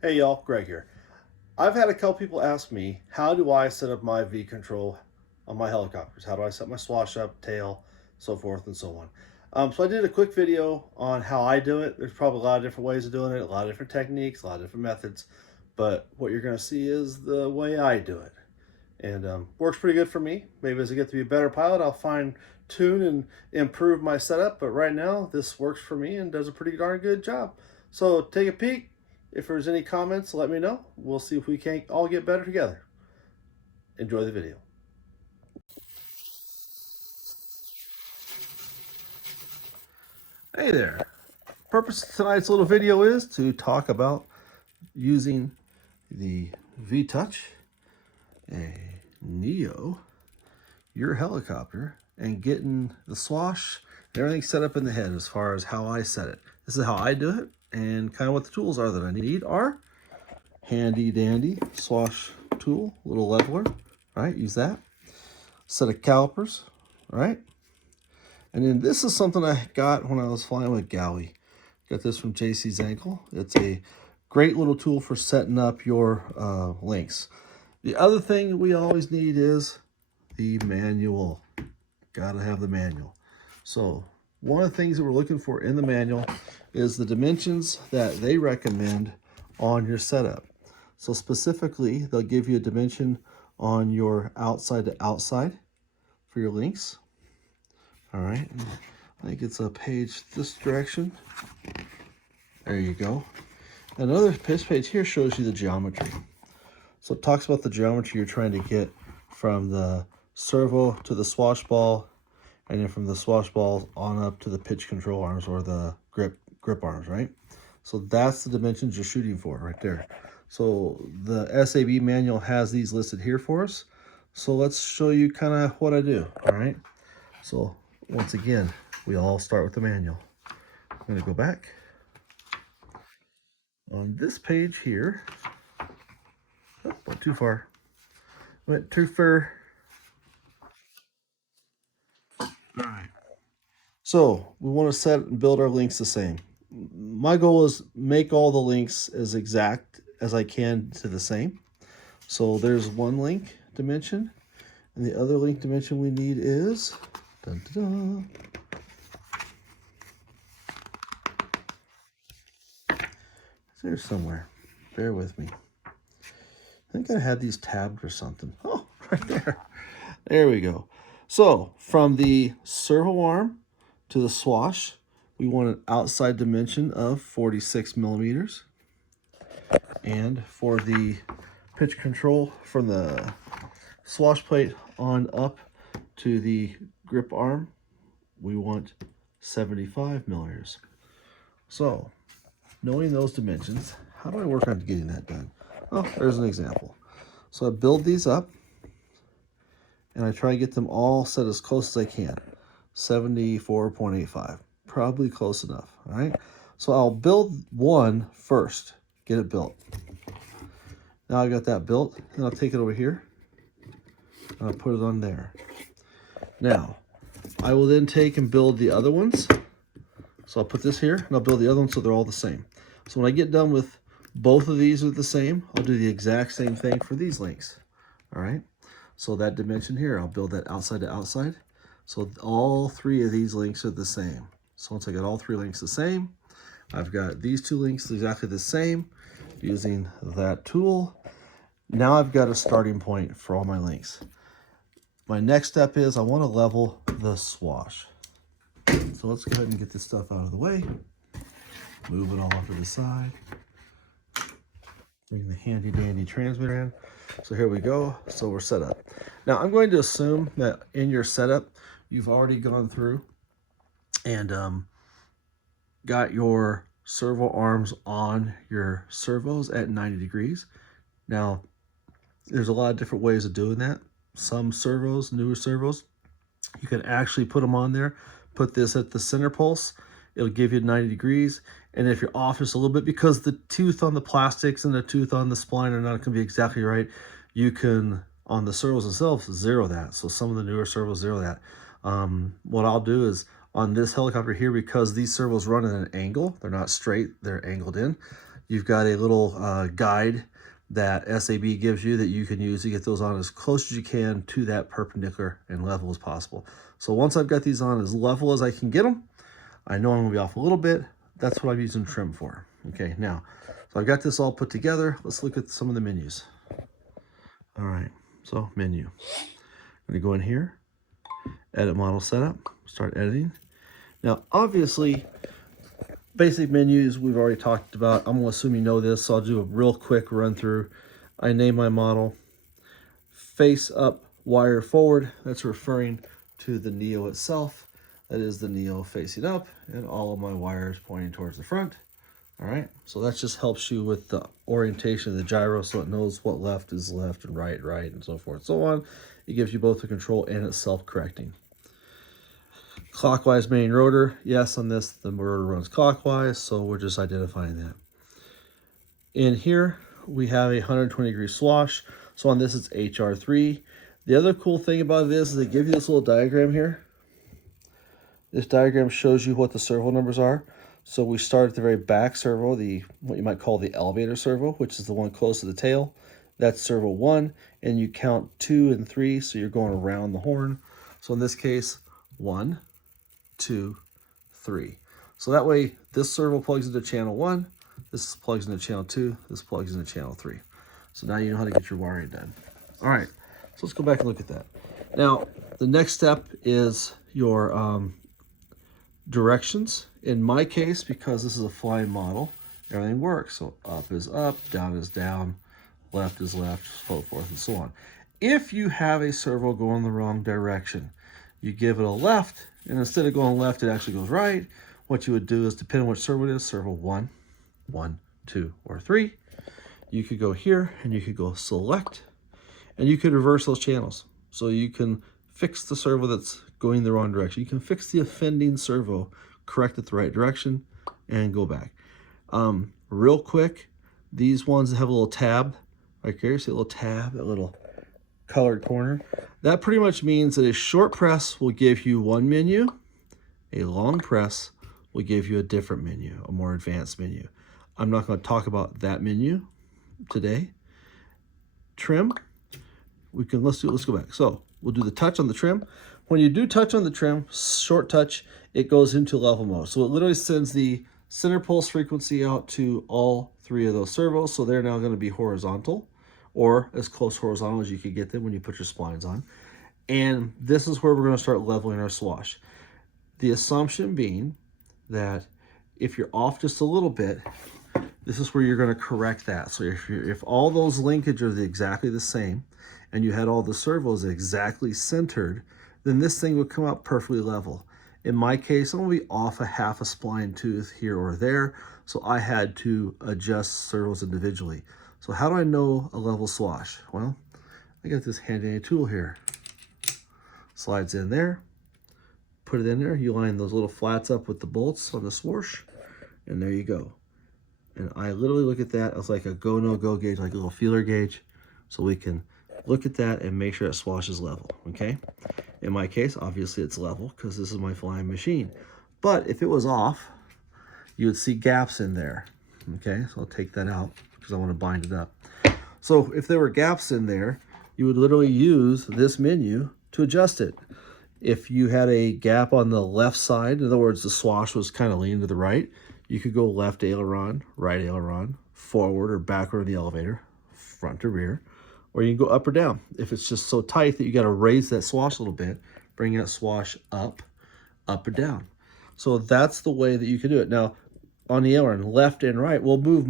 Hey y'all, Greg here. I've had a couple people ask me, how do I set up my V control on my helicopters? How do I set my swash up, tail, so forth and so on? So I did a quick video on how I do it. There's probably a lot of different ways of doing it, a lot of different techniques, a lot of different methods. But what you're going to see is the way I do it. And works pretty good for me. Maybe as I get to be a better pilot, I'll fine tune and improve my setup. But right now, this works for me and does a pretty darn good job. So take a peek. If there's any comments, let me know. We'll see if we can't all get better together. Enjoy the video. Hey there. Purpose of tonight's little video is to talk about using the V-Touch, a Neo, your helicopter, and getting the swash and everything set up in the head as far as how I set it. This is how I do it, and kind of what the tools are that I need are handy dandy swash tool, little leveler, right? Use that. Set of calipers, right? And then this is something I got when I was flying with Gowie. Got this from JC Zankel. It's a great little tool for setting up your links. The other thing we always need is the manual. Gotta have the manual. So one of the things that we're looking for in the manual is the dimensions that they recommend on your setup. So specifically, they'll give you a dimension on your outside to outside for your links. All right, I think it's a page this direction. There you go. Another page here shows you the geometry. So it talks about the geometry you're trying to get from the servo to the swash ball, and then from the swash ball on up to the pitch control arms or the grip arms, right? So that's the dimensions you're shooting for right there. So the SAB manual has these listed here for us. So let's show you kind of what I do, all right? So once again, we all start with the manual. I'm going to go back. On this page here, oh, went too far. Went too far. All right. So we want to set and build our links the same. My goal is make all the links as exact as I can to the same. So there's one link dimension, and the other link dimension we need is dun, dun, dun. It's there somewhere. Bear with me. I think I had these tabbed or something. Oh, right there. There we go. So from the servo arm to the swash, we want an outside dimension of 46 millimeters. And for the pitch control from the swash plate on up to the grip arm, we want 75 millimeters. So knowing those dimensions, how do I work on getting that done? Oh, there's an example. So I build these up and I try to get them all set as close as I can. 74.85, probably close enough, all right? So I'll build one first, get it built. Now I got that built, and I'll take it over here, and I'll put it on there. Now, I will then take and build the other ones. So I'll put this here, and I'll build the other ones so they're all the same. So when I get done with both of these are the same, I'll do the exact same thing for these links, all right? So that dimension here, I'll build that outside to outside. So all three of these links are the same. So once I got all three links the same, I've got these two links exactly the same using that tool. Now I've got a starting point for all my links. My next step is I want to level the swash. So let's go ahead and get this stuff out of the way. Move it all off to the side. Bring the handy dandy transmitter in. So here we go. So we're set up. Now I'm going to assume that in your setup, you've already gone through and got your servo arms on your servos at 90 degrees. Now, there's a lot of different ways of doing that. Some servos, newer servos, you can actually put them on there, put this at the center pulse, it'll give you 90 degrees. And if you're off just a little bit, because the tooth on the plastics and the tooth on the spline are not going to be exactly right, you can, on the servos themselves, zero that. So some of the newer servos zero that. What I'll do is on this helicopter here, because these servos run at an angle, they're not straight, they're angled in, You've got a little guide that SAB gives you that you can use to get those on as close as you can to that perpendicular and level as possible. So once I've got these on as level as I can get them, I know I'm gonna be off a little bit. That's what I'm using trim for. Okay, now, so I've got this all put together. Let's look at some of the menus. All right, so menu. I'm gonna go in here, edit model setup, start editing. Now, obviously, basic menus we've already talked about. I'm gonna assume you know this, so I'll do a real quick run through. I name my model face up wire forward. That's referring to the Neo itself. That is the Neo facing up, and all of my wires pointing towards the front. All right, so that just helps you with the orientation of the gyro, so it knows what left is left and right, and so forth and so on. It gives you both the control and it's self-correcting. Clockwise main rotor. Yes, on this, the rotor runs clockwise, so we're just identifying that. In here, we have a 120-degree swash. So on this, it's HR3. The other cool thing about this is they give you this little diagram here. This diagram shows you what the servo numbers are. So we start at the very back servo, what you might call the elevator servo, which is the one close to the tail. That's servo 1, and you count 2 and 3, so you're going around the horn. So in this case, 1, 2, 3. So that way, this servo plugs into channel 1, this plugs into channel 2, this plugs into channel 3. So now you know how to get your wiring done. All right, so let's go back and look at that. Now, the next step is your directions. In my case, because this is a flying model, everything works. So up is up, down is down, left is left, so forth and so on. If you have a servo going the wrong direction, you give it a left, and instead of going left, it actually goes right. What you would do is, depending on which servo it is, servo 1, 1, 2, or 3, you could go here, and you could go select, and you could reverse those channels. So you can fix the servo that's going the wrong direction. You can fix the offending servo, correct it the right direction, and go back. Real quick, these ones that have a little tab, right here, see a little tab, a little colored corner. That pretty much means that a short press will give you one menu, a long press will give you a different menu, a more advanced menu. I'm not going to talk about that menu today. Trim, let's go back. So we'll do the touch on the trim. When you do touch on the trim, short touch, it goes into level mode. So it literally sends the center pulse frequency out to all 3 of those servos. So they're now going to be horizontal, or as close horizontal as you can get them when you put your splines on. And this is where we're going to start leveling our swash. The assumption being that if you're off just a little bit, this is where you're going to correct that. So if all those linkage are exactly the same, and you had all the servos exactly centered, then this thing would come up perfectly level. In my case, I'm going to be off a half a spline tooth here or there, so I had to adjust servos individually. So how do I know a level swash? Well, I got this handy dandy tool here. Slides in there, put it in there, you line those little flats up with the bolts on the swoosh, and there you go. And I literally look at that as like a go, no go gauge, like a little feeler gauge, so we can look at that and make sure that swash is level, okay? In my case, obviously it's level because this is my flying machine. But if it was off, you would see gaps in there, okay? So I'll take that out because I want to bind it up. So if there were gaps in there, you would literally use this menu to adjust it. If you had a gap on the left side, in other words, the swash was kind of leaning to the right, you could go left aileron, right aileron, forward or backward in the elevator, front to rear, or you can go up or down. If it's just so tight that you got to raise that swash a little bit, bring that swash up or down. So that's the way that you can do it. Now, on the aileron, left and right, we'll move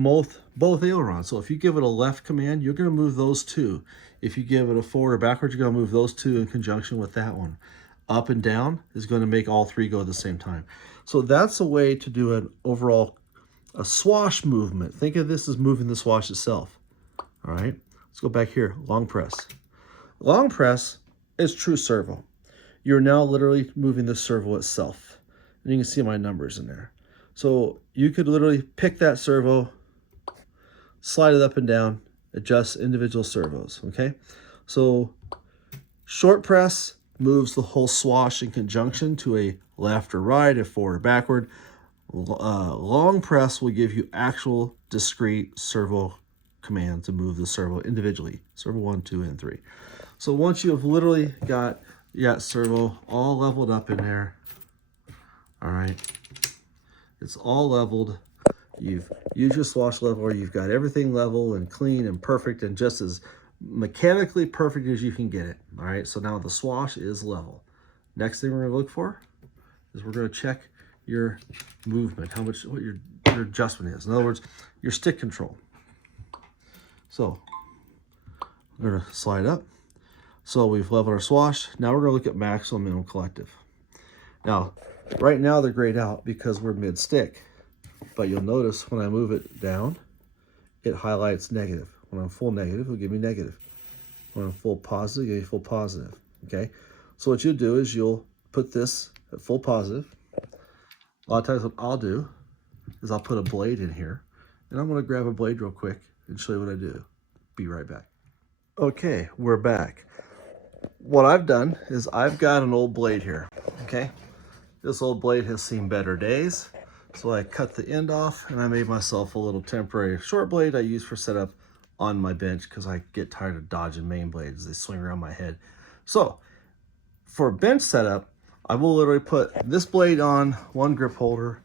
both ailerons. So if you give it a left command, you're going to move those 2. If you give it a forward or backwards, you're going to move those 2 in conjunction with that one. Up and down is going to make all 3 go at the same time. So that's a way to do an overall swash movement. Think of this as moving the swash itself. All right, let's go back here. Long press. Long press is true servo. You're now literally moving the servo itself. And you can see my numbers in there. So you could literally pick that servo, slide it up and down, adjust individual servos, okay? So short press moves the whole swash in conjunction to a left or right, a forward or backward. Long press will give you actual discrete servo command to move the servo individually, servo 1, 2, and 3. So once you have literally got servo all leveled up in there, all right, it's all leveled. You've used your swash leveler. You've got everything level and clean and perfect and just as mechanically perfect as you can get it. All right, so now the swash is level. Next thing we're going to look for is we're going to check your movement, what your adjustment is. In other words, your stick control. So we're going to slide up. So we've leveled our swash. Now we're going to look at maximum, minimum, collective. Now, right now they're grayed out because we're mid-stick. But you'll notice when I move it down, it highlights negative. When I'm full negative, it'll give me negative. When I'm full positive, it'll give me full positive. Okay? So what you'll do is you'll put this at full positive. A lot of times what I'll do is I'll put a blade in here. And I'm going to grab a blade real quick and show you what I do. Be right back. Okay, we're back. What I've done is I've got an old blade here. Okay? This old blade has seen better days. So I cut the end off and I made myself a little temporary short blade I use for setup on my bench because I get tired of dodging main blades. They swing around my head. So for bench setup, I will literally put this blade on one grip holder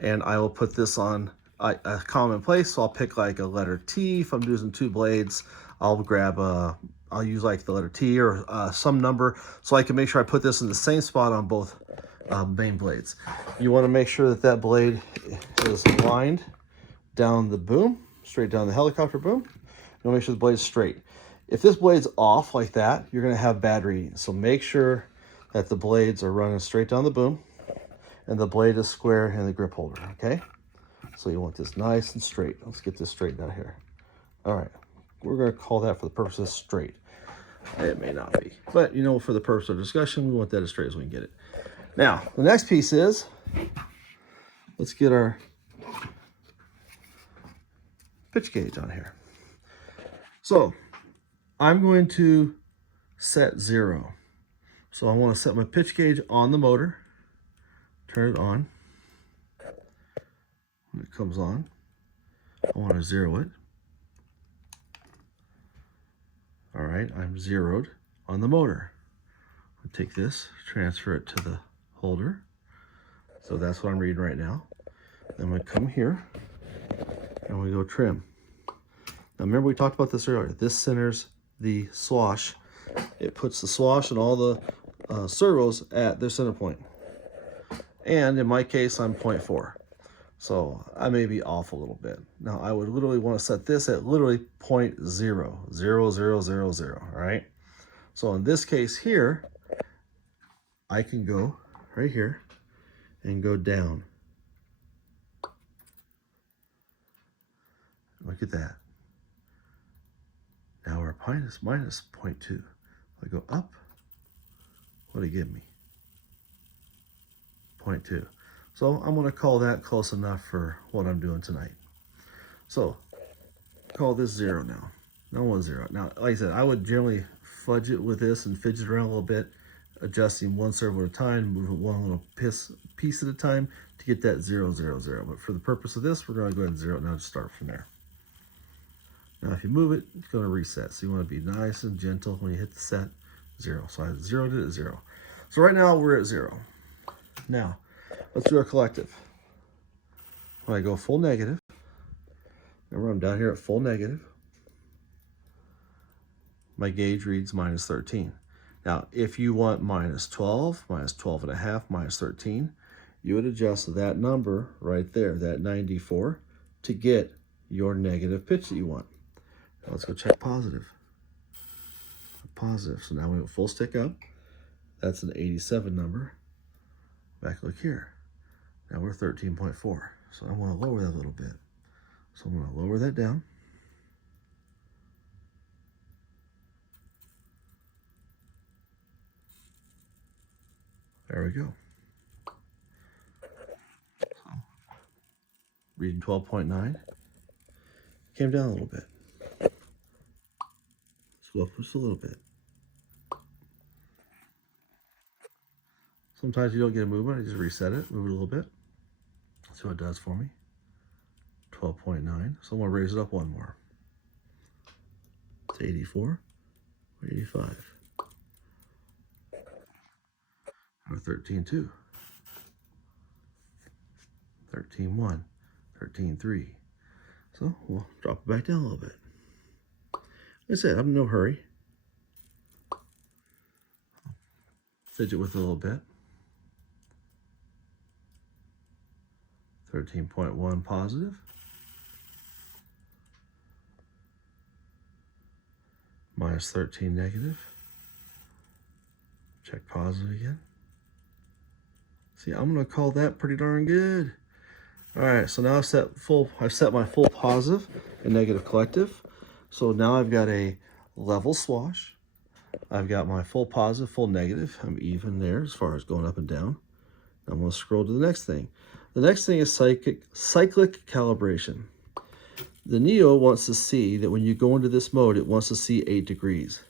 and I will put this on a common place. So I'll pick like a letter T. If I'm using two blades, I'll use like the letter T or some number so I can make sure I put this in the same spot on both main blades. You want to make sure that that blade is lined down the boom, straight down the helicopter boom. You want to make sure the blade's straight. If this blade's off like that, you're going to have bad readings. So make sure that the blades are running straight down the boom and the blade is square in the grip holder, okay? So you want this nice and straight. Let's get this straightened out here. All right, we're going to call that for the purpose of straight. It may not be, but you know, for the purpose of discussion, we want that as straight as we can get it. Now, the next piece is, let's get our pitch gauge on here. So, I'm going to set 0. So I want to set my pitch gauge on the motor, turn it on. When it comes on, I want to 0 it. All right, I'm zeroed on the motor. I'll take this, transfer it to the holder. So that's what I'm reading right now. Then we come here and we go trim. Now remember we talked about this earlier. This centers the swash. It puts the swash and all the servos at their center point. And in my case, I'm 0.4. So I may be off a little bit. Now I would literally want to set this at literally 0.00000, all right? So in this case here, I can go right here and go down. Look at that. Now we're minus 0.2. If I go up, what do you give me? 0.2. So I'm going to call that close enough for what I'm doing tonight. So call this 0 now. No one's 0. Now, like I said, I would generally fudge it with this and fidget around a little bit, adjusting one servo at a time, moving one little piece at a time to get that 0, 0, 0. But for the purpose of this, we're going to go ahead and 0 it now to start from there. Now, if you move it, it's going to reset. So you want to be nice and gentle when you hit the set 0. So I zeroed it at 0. So right now we're at 0. Now, let's do our collective. When I go full negative, remember I'm down here at full negative, my gauge reads minus 13. Now, if you want minus 12, minus 12 and a half, minus 13, you would adjust that number right there, that 94, to get your negative pitch that you want. Now let's go check positive. Positive. So now we have full stick up. That's an 87 number. Back look here. Now we're 13.4. So I want to lower that a little bit. So I'm going to lower that down. There we go. So, reading 12.9. Came down a little bit. Let's go up just a little bit. Sometimes you don't get a movement. I just reset it, move it a little bit. See what it does for me. 12.9. So I'm going to raise it up one more. It's 84, 85. Or 13.2. 13.1. 13.3. So we'll drop it back down a little bit. Like I said, I'm in no hurry. Fidget with it a little bit. 13.1 positive. Minus 13 negative. Check positive again. See, I'm gonna call that pretty darn good. All right, so now I've set my full positive and negative collective. So now I've got a level swash. I've got my full positive, full negative. I'm even there as far as going up and down. I'm going to scroll to the next thing. The next thing is cyclic calibration. The Neo wants to see that when you go into this mode, it wants to see 8 degrees.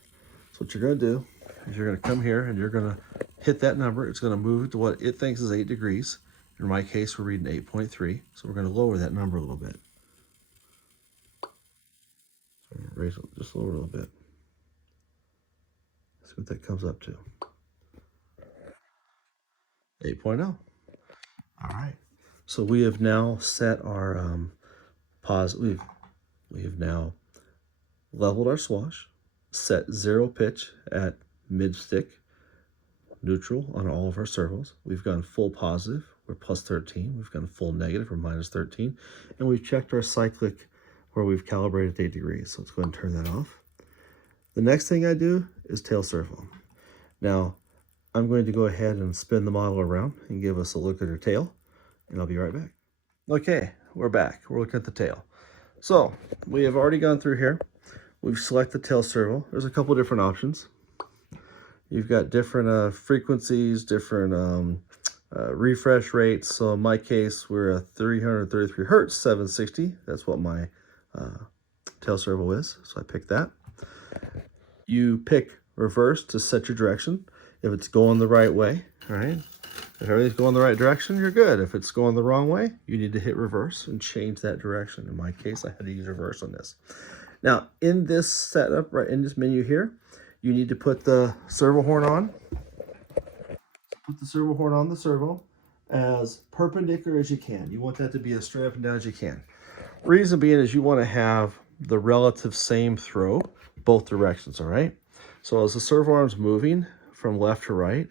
So what you're going to do is you're going to come here and you're going to hit that number. It's going to move it to what it thinks is 8 degrees. In my case, we're reading 8.3. So we're going to lower that number a little bit. So raise it just lower a little bit. See what that comes up to. 8.0. All right. So we have now set our positive. We have now leveled our swash, set 0 pitch at mid stick, neutral on all of our servos. We've gone full positive, we're plus 13. We've gone full negative, we're minus 13. And we've checked our cyclic where we've calibrated 8 degrees. So let's go ahead and turn that off. The next thing I do is tail servo. Now, I'm going to go ahead and spin the model around and give us a look at her tail, and I'll be right back. Okay, we're back. We're looking at the tail. So we have already gone through here. We've selected tail servo. There's a couple different options. You've got different frequencies, different refresh rates. So in my case, we're at 333 hertz, 760. That's what my tail servo is. So I picked that. You pick reverse to set your direction. If it's going the right way, all right? If everything's going the right direction, you're good. If it's going the wrong way, you need to hit reverse and change that direction. In my case, I had to use reverse on this. Now, in this setup, right in this menu here, you need to put the servo horn on. Put the servo horn on the servo as perpendicular as you can. You want that to be as straight up and down as you can. Reason being is you want to have the relative same throw both directions, all right? So as the servo arm's moving from left to right,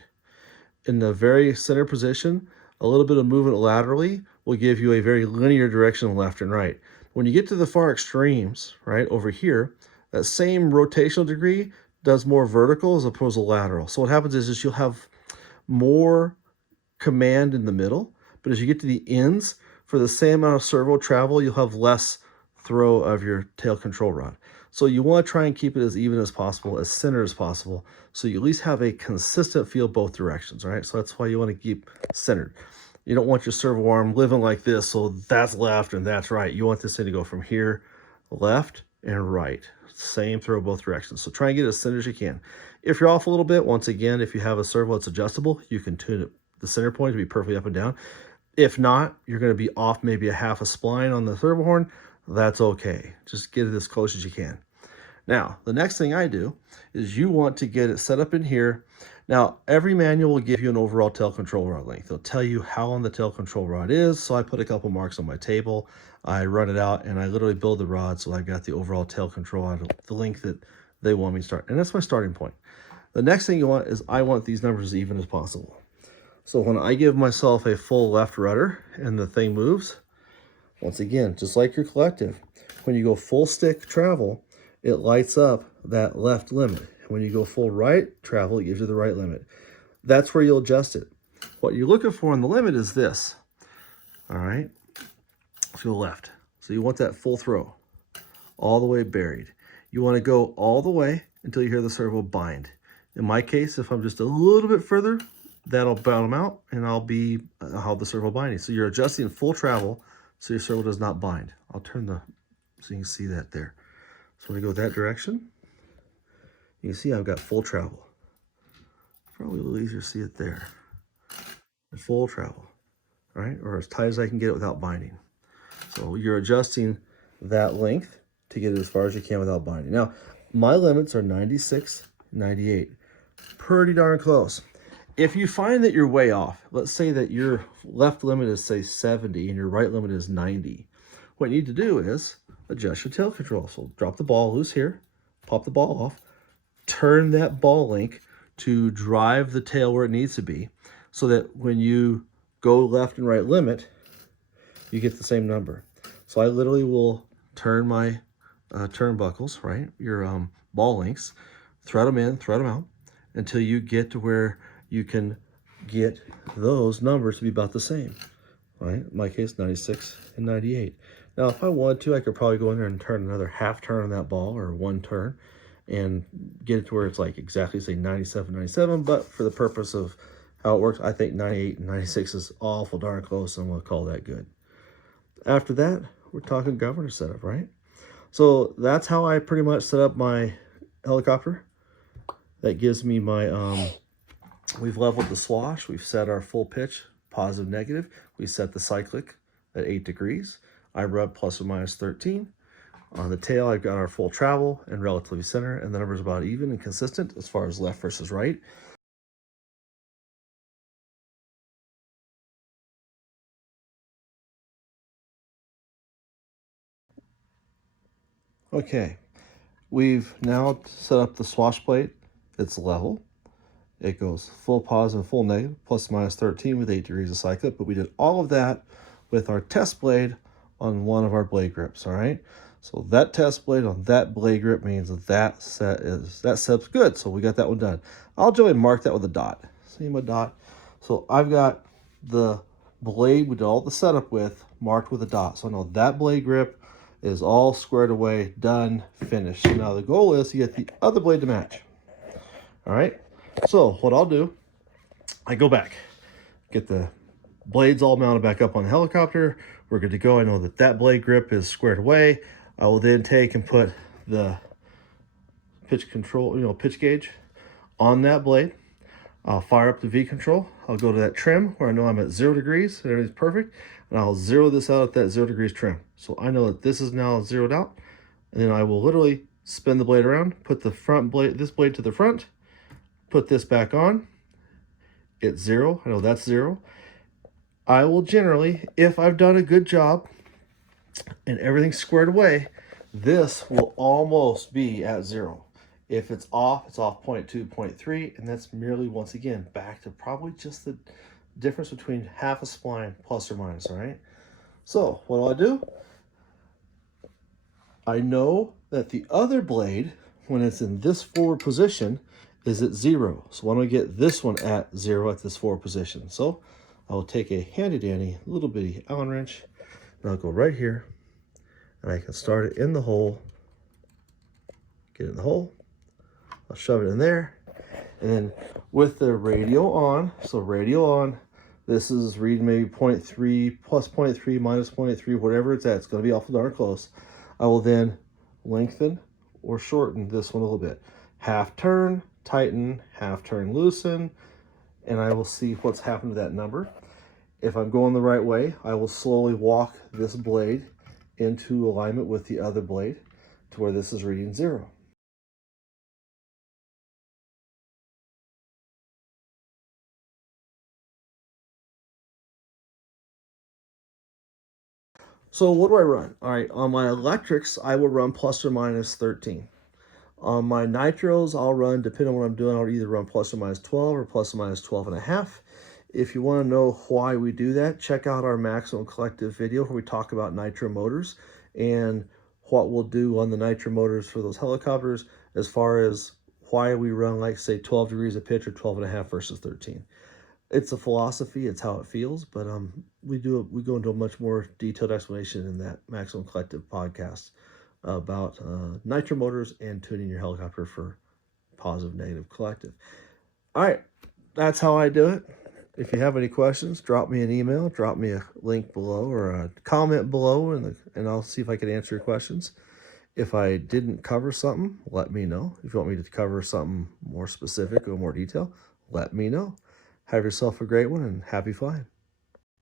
in the very center position, a little bit of movement laterally will give you a very linear direction left and right. When you get to the far extremes, right, over here, that same rotational degree does more vertical as opposed to lateral. So what happens is you'll have more command in the middle, but as you get to the ends, for the same amount of servo travel, you'll have less throw of your tail control rod. So you want to try and keep it as even as possible, as centered as possible, so you at least have a consistent feel both directions, right? So that's why you want to keep centered. You don't want your servo arm living like this, so that's left and that's right. You want this thing to go from here, left and right. Same throw both directions. So try and get it as centered as you can. If you're off a little bit, once again, if you have a servo that's adjustable, you can tune it, the center point to be perfectly up and down. If not, you're going to be off maybe a half a spline on the servo horn. That's okay. Just get it as close as you can. Now, the next thing I do is you want to get it set up in here. Now, every manual will give you an overall tail control rod length. They'll tell you how long the tail control rod is. So I put a couple marks on my table. I run it out and I literally build the rod. So I've got the overall tail control rod, the length that they want me to start. And that's my starting point. The next thing you want is I want these numbers as even as possible. So when I give myself a full left rudder and the thing moves, once again, just like your collective, when you go full stick travel, it lights up that left limit. When you go full right travel, it gives you the right limit. That's where you'll adjust it. What you're looking for in the limit is this. All right, to the left. So you want that full throw, all the way buried. You want to go all the way until you hear the servo bind. In my case, if I'm just a little bit further, that'll bottom out and I'll have the servo binding. So you're adjusting full travel so your servo does not bind. I'll turn so you can see that there. So when I go that direction, you can see I've got full travel. Probably a little easier to see it there. Full travel, all right? Or as tight as I can get it without binding. So you're adjusting that length to get it as far as you can without binding. Now, my limits are 96, 98. Pretty darn close. If you find that you're way off, let's say that your left limit is, say, 70 and your right limit is 90, what you need to do is adjust your tail control. So drop the ball loose here, pop the ball off, turn that ball link to drive the tail where it needs to be so that when you go left and right limit, you get the same number. So I literally will turn my turnbuckles, right, your ball links, thread them in, thread them out, until you get to where you can get those numbers to be about the same, right? In my case, 96 and 98. Now, if I wanted to, I could probably go in there and turn another half turn on that ball, or one turn, and get it to where it's like exactly, say, 97, 97. But for the purpose of how it works, I think 98 and 96 is awful darn close, and we'll call that good. After that, we're talking governor setup, right? So that's how I pretty much set up my helicopter. That gives me my, we've leveled the swash, we've set our full pitch, positive, negative. We set the cyclic at 8 degrees. I rub plus or minus 13. On the tail, I've got our full travel and relatively center, and the number's about even and consistent as far as left versus right. Okay, we've now set up the swash plate. It's level. It goes full positive, full negative, plus minus 13 with 8 degrees of cyclic. But we did all of that with our test blade on one of our blade grips, all right? So that test blade on that blade grip means that setup's good. So we got that one done. I'll go ahead and mark that with a dot. See my dot? So I've got the blade we did all the setup with marked with a dot. So I know that blade grip is all squared away, done, finished. Now the goal is to get the other blade to match. All right, so what I'll do, I go back, get the blades all mounted back up on the helicopter. We're good to go. I know that that blade grip is squared away. I will then take and put the pitch control, pitch gauge on that blade. I'll fire up the V control. I'll go to that trim where I know I'm at 0 degrees, and everything's perfect. And I'll zero this out at that 0 degrees trim. So I know that this is now zeroed out. And then I will literally spin the blade around, put the front blade, this blade to the front, put this back on. It's 0. I know that's 0. I will generally, if I've done a good job and everything's squared away, this will almost be at 0. If it's off 0.2, 0.3, and that's merely, once again, back to probably just the difference between half a spline plus or minus, all right? So what do? I know that the other blade, when it's in this forward position, is at 0. So why don't we get this one at 0 at this forward position? So I'll take a handy dandy little bitty Allen wrench, and I'll go right here, and I can start it in the hole, get it in the hole, I'll shove it in there, and then with the radio on, so radio on, this is reading maybe 0.3, plus 0.3, minus 0.3, whatever it's at, it's going to be awful darn close. I will then lengthen or shorten this one a little bit. Half turn, tighten, half turn, loosen, and I will see what's happened to that number. If I'm going the right way, I will slowly walk this blade into alignment with the other blade to where this is reading 0. So what do I run? All right, on my electrics, I will run plus or minus 13. On my nitros, I'll run, depending on what I'm doing, I'll either run plus or minus 12 or plus or minus 12 and a half. If you want to know why we do that, check out our Maximum Collective video where we talk about nitro motors and what we'll do on the nitro motors for those helicopters as far as why we run, like, say, 12 degrees of pitch or 12 and a half versus 13. It's a philosophy, it's how it feels, but we go into a much more detailed explanation in that Maximum Collective podcast about nitro motors and tuning your helicopter for positive, negative, collective. All right, that's how I do it. If you have any questions, drop me an email, drop me a link below or a comment below, and I'll see if I can answer your questions. If I didn't cover something, let me know. If you want me to cover something more specific or more detail, let me know. Have yourself a great one and happy flying.